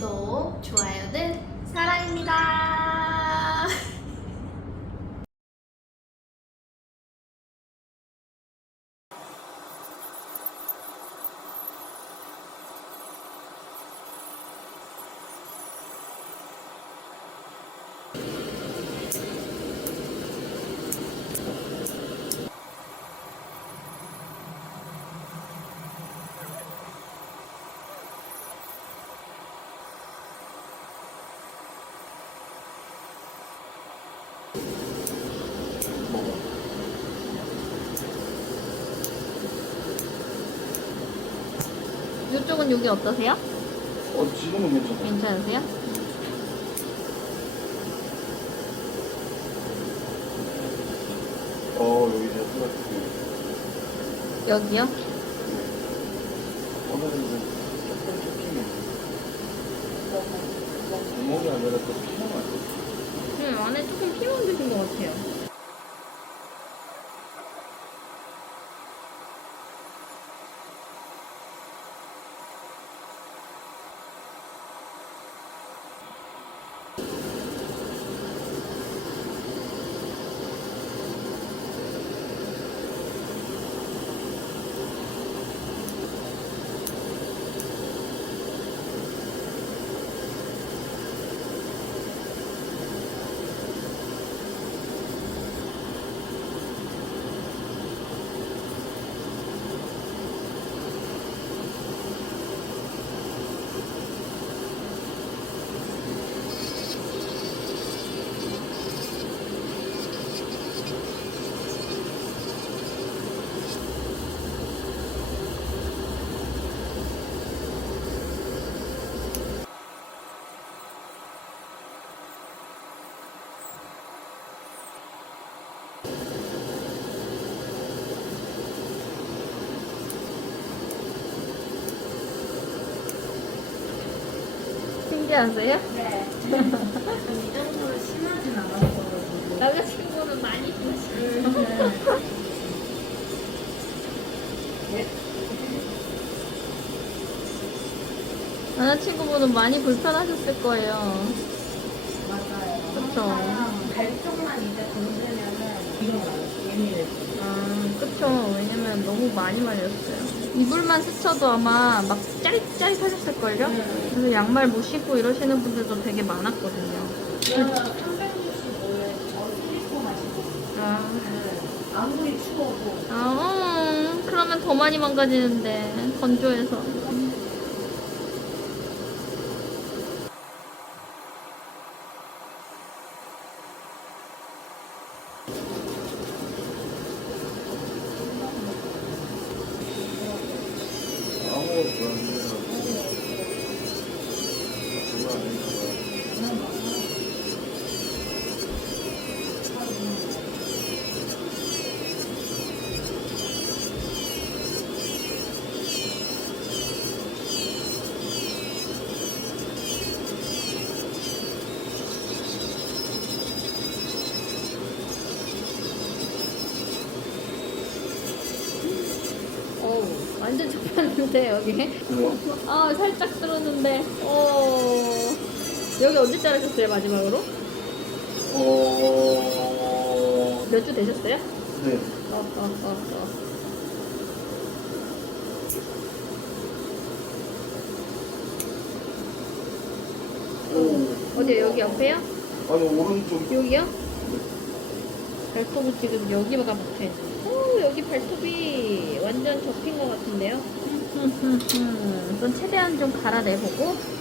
구독, 좋아요는 사랑입니다. 이쪽은 여기 어떠세요? 어, 지금은 괜찮아. 괜찮으세요? 어, 여기 제가 생각했어요. 여기요? 오늘은 이제 조금 쇼핑이 구멍이 아니라 또 신기하세요? 네. 이 정도로 심하진 않았어가지고. 남자친구는 많이 드시고 남자친구분은 많이 불편하셨을 거예요. 맞아요. 그쵸. 항상 발 쪽만 이제 건드면은 일어나요. 예민해서. 아, 그쵸. 왜냐면 너무 많이 말렸어요. 이불만 스쳐도 아마 막 짜릿짜릿 하셨을걸요? 네. 그래서 양말 못 신고 이러시는 분들도 되게 많았거든요. 그러면 365일 저 슬리퍼만 신고 있어요. 아, 네. 아무리 추워도. 아 음, 그러면 더 많이 망가지는데, 건조해서. 아무것도 안 돼요. 그거 아니니까. 어우, 접혔는데, 여기. 아, 살짝 들었는데, 어. 여기 언제 자르셨어요, 마지막으로? 어, 몇 주 되셨어요? 네. 어, 어, 어, 어. 오, 어디, 여기 옆에요? 아니, 오른쪽. 여기요? 발톱이 지금 여기가 박혀있네. 오, 여기 발톱이 완전 접힌 것 같은데요? 그럼 최대한 좀 갈아내보고.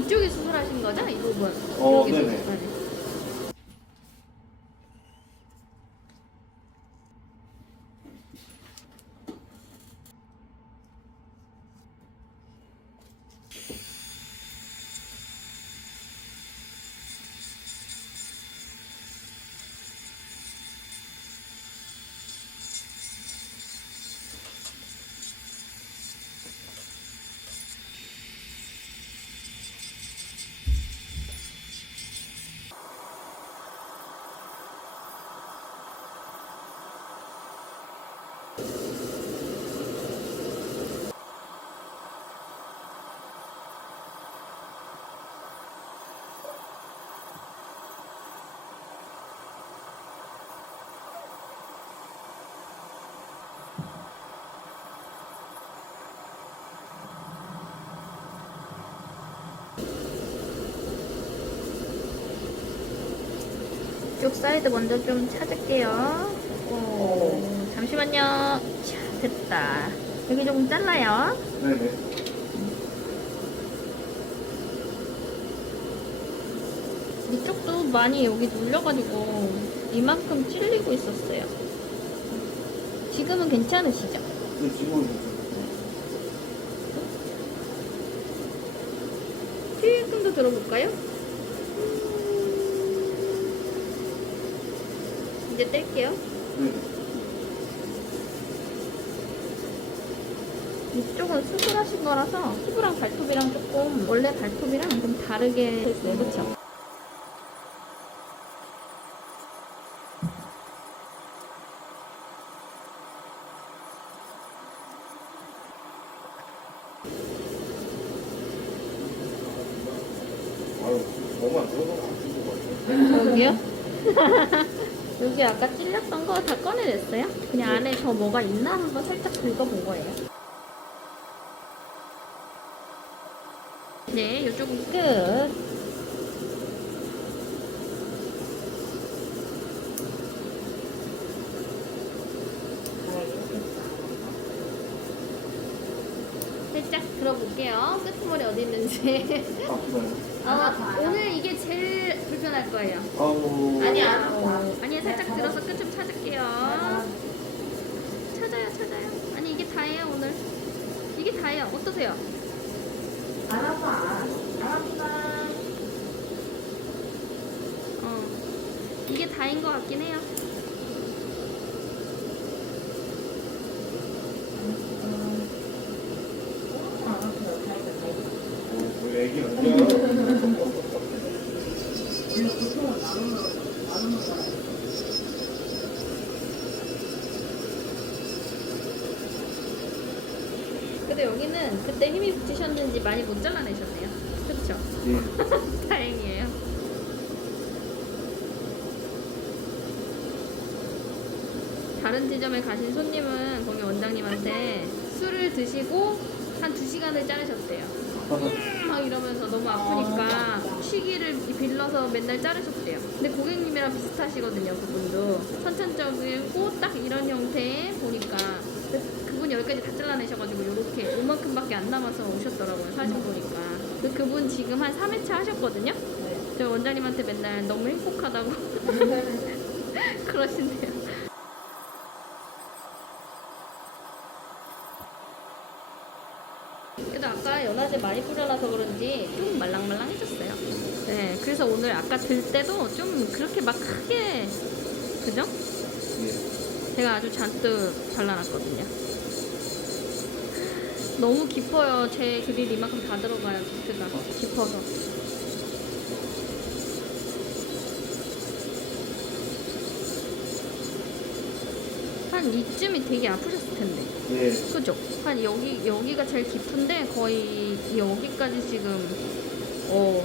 이쪽에 수술하신 거죠? 이 부분. 어, 네네. 네. 이쪽 사이드 먼저 좀 찾을게요. 오, 잠시만요. 자, 됐다. 여기 조금 잘라요. 네네. 이쪽도 많이 여기 눌려가지고 이만큼 찔리고 있었어요. 지금은 괜찮으시죠? 네, 지금은 괜찮아요. 조금 더 들어볼까요? 이제 뗄게요. 네네. 이쪽은 수술하신 거라서 피부랑 발톱이랑 조금 원래 발톱이랑 좀 다르게 됐어요. 아유, 너무 안 들어가면 안 죽을 것 같아요. 여기요? 여기 아까 찔렸던 거 다 꺼내냈어요? 그냥 안에 더 뭐가 있나 한번 살짝 긁어본 거예요. 네, 이쪽은 끝. 살짝 들어볼게요. 끄트머리 어디 있는지. 아, 오늘 이게 제일 불편할 거예요. 아우. 아니 안 아파. 어, 아니 살짝 들어서 끝 좀 찾을게요. 찾아요, 찾아요. 아니 이게 다예요 오늘. 이게 다예요. 어떠세요? 안 아파. 안 아프다. 어, 이게 다인 것 같긴 해요. 안 아파요. 다행이다, 다행이다. 어, 우리 애기 안 돼요? 원래 보통은 나누는 나누는 거라요. 근데 여기는 그때 힘이 붙이셨는지 많이 못 잘라내셨네요. 그렇죠? 예. 다행이에요. 다른 지점에 가신 손님은 거기 원장님한테 술을 드시고 한 두 시간을 자르셨대요. 음, 막 이러면서 너무 아프니까 시기를 빌려서 맨날 자르셨대요. 근데 고객님이랑 비슷하시거든요, 그분도. 선천적이고 딱 이런 형태 보니까. 그분 여기까지 다 잘라내셔가지고 이렇게 요만큼밖에 안 남아서 오셨더라고요, 사진 보니까. 근데 그분 지금 한 3회차 하셨거든요? 네. 저희 원장님한테 맨날 너무 행복하다고 그러신대요. 그래도 아까 연화제 많이 뿌려놔서 그런지 좀 말랑말랑해졌어요. 네, 그래서 오늘 아까 들 때도 좀 그렇게 막 크게 그죠? 예. 제가 아주 잔뜩 발라놨거든요. 너무 깊어요. 제 그릴 이만큼 다 들어가요. 비트가 깊어서. 한 이쯤이 되게 아프셨을 텐데. 네. 그죠? 한 여기 여기가 제일 깊은데 거의 여기까지 지금 어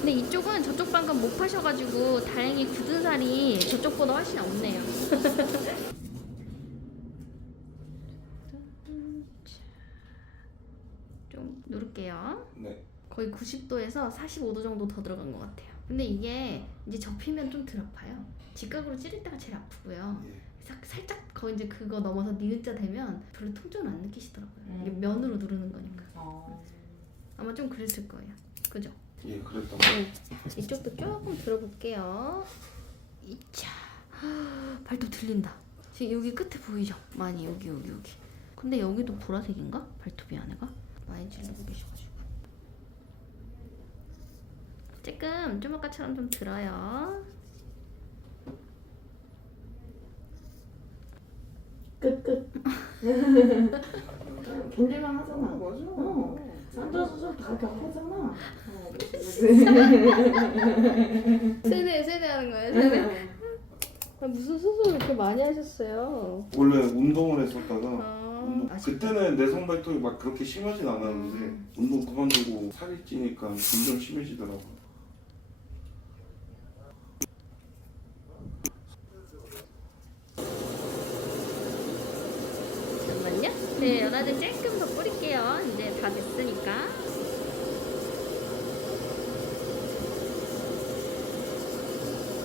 근데 방금 못 파셔가지고 다행히 굳은 살이 저쪽보다 훨씬 없네요. 좀 누를게요. 네. 거의 90도에서 45도 정도 더 들어간 것 같아요. 근데 이게 이제 접히면 좀 덜 아파요. 직각으로 찌를 때가 제일 아프고요. 예. 사- 살짝 거의 이제 그거 넘어서 니은자 되면 별로 통증을 안 느끼시더라고요. 이게 음. 면으로 누르는 거니까. 어. 아마 좀 그랬을 거예요. 그죠? 예, 그랬던 거. 네. 이쪽도 조금 들어볼게요. 이차. 발톱 들린다. 지금 여기 끝에 보이죠? 많이 여기 여기 여기. 근데 여기도 보라색인가? 발톱이 안에가? 많이 찔리고 계셔가지고. 조금 좀 아까처럼 좀 들어요. 끝끝. 견딜만 아, 하잖아. 맞아. 어. 산도 수술 다 겪었잖아. 세대 세대 하는 거예요, 세대? 아, 무슨 수술 그렇게 많이 하셨어요? 원래 운동을 했었다가 아, 운동, 그때는 내성 발톱이 막 그렇게 심하진 않았는데 음. 운동 그만두고 살이 찌니까 점점 심해지더라고요. 연화제 조금 더 뿌릴게요. 이제 다 됐으니까.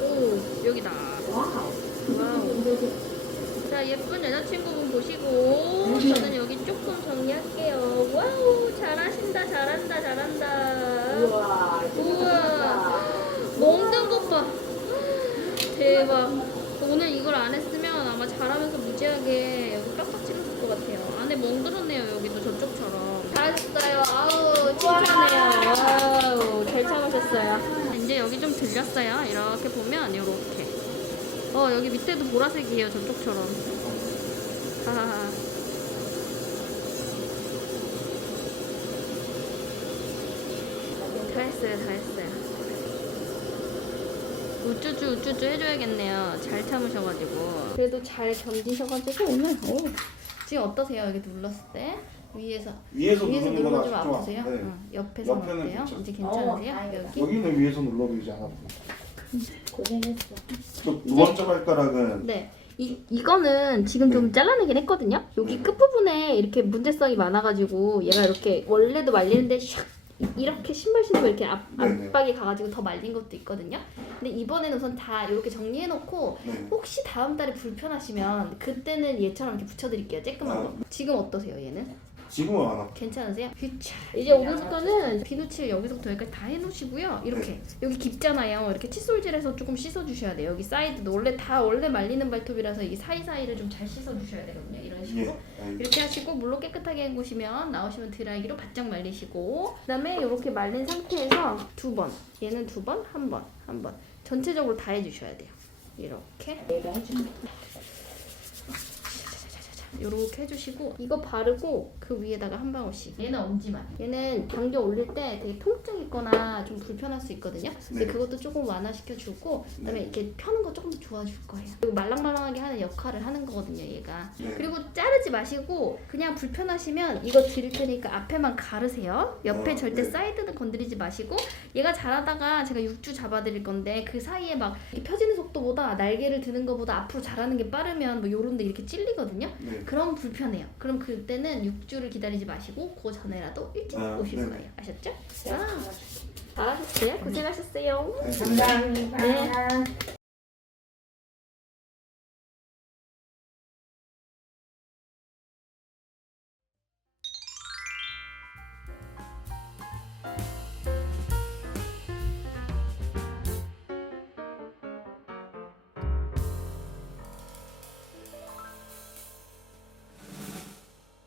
오, 여기다. 와우. 와우. 자, 예쁜 여자친구분 보시고, 저는 여기 조금 정리할게요. 와우, 잘하신다, 잘한다, 잘한다. 우와. 우와. 먹는 것 봐. 대박. 오늘 이걸 안 했으면 아마 잘하면서 무지하게 여기 빡빡 찔렀을 것 같아요. 안에 멍들었네요, 여기도 저쪽처럼. 잘하셨어요. 아우, 칭찬해요. 아우, 잘 참으셨어요. 이제 여기 좀 들렸어요. 이렇게 보면, 이렇게. 어, 여기 밑에도 보라색이에요, 저쪽처럼. 하하하. 다 했어요, 다 했어요. 우쭈쭈 우쭈쭈 해줘야겠네요. 잘 참으셔가지고. 그래도 잘 견디셔가지고 오늘 오, 지금 어떠세요? 여기 눌렀을 때 위에서 위에서 위에서 누르는 건좀 아프세요? 아픈데 응. 옆에서 옆에는 어때요? 괜찮- 이제 어, 괜찮으세요? 다행이다. 여기? 여기는 위에서 눌러도 이제 안 아프고 고생했어. 또두 번째 발가락은 네. 이, 이거는 지금 좀 네. 잘라내긴 했거든요. 여기 네. 끝부분에 이렇게 문제성이 많아가지고 얘가 이렇게 원래도 말리는데 샥 이렇게 신발 신으면 이렇게 압, 네, 네. 압박이 가가지고 더 말린 것도 있거든요. 근데 이번에는 우선 다 이렇게 정리해놓고 네. 혹시 다음 달에 불편하시면 그때는 얘처럼 이렇게 붙여드릴게요. 쬐끄만 아. 거. 지금 어떠세요 얘는? 지금은 안 아파 괜찮으세요? 휘차. 이제 오늘부터는 비누칠 여기서부터 여기까지 다 해놓으시고요. 이렇게 네. 여기 깊잖아요. 이렇게 칫솔질해서 조금 씻어주셔야 돼요. 여기 사이드도 원래 다 원래 말리는 발톱이라서 이 사이사이를 좀 잘 씻어주셔야 되거든요. 이런 식으로. 예. 이렇게 하시고 물로 깨끗하게 헹구시면 나오시면 드라이기로 바짝 말리시고 그다음에 이렇게 말린 상태에서 두 번. 얘는 두 번, 한 번, 한 번. 전체적으로 다 해주셔야 돼요. 이렇게. 내가 해준 이렇게 해주시고 이거 바르고 그 위에다가 한 방울씩 얘는 엄지만 얘는 당겨 올릴 때 되게 통증 있거나 좀 불편할 수 있거든요 근데 네. 그것도 조금 완화시켜 주고 그다음에 네. 이렇게 펴는 거 조금 더 좋아줄 거예요 그리고 말랑말랑하게 하는 역할을 하는 거거든요 얘가 네. 그리고 자르지 마시고 그냥 불편하시면 이거 드릴 테니까 앞에만 가르세요 옆에 어, 절대 네. 사이드는 건드리지 마시고 얘가 자라다가 제가 6주 잡아드릴 건데 그 사이에 막 이렇게 펴지는 속도보다 날개를 드는 것보다 앞으로 자라는 게 빠르면 뭐 요런 데 이렇게 찔리거든요 네. 그럼 불편해요. 그럼 그때는 6주를 기다리지 마시고 그 전에라도 일찍 아, 오실 네네. 거예요. 아셨죠? 아, 잘하셨어요. 고생하셨어요. 네. 감사합니다. 네.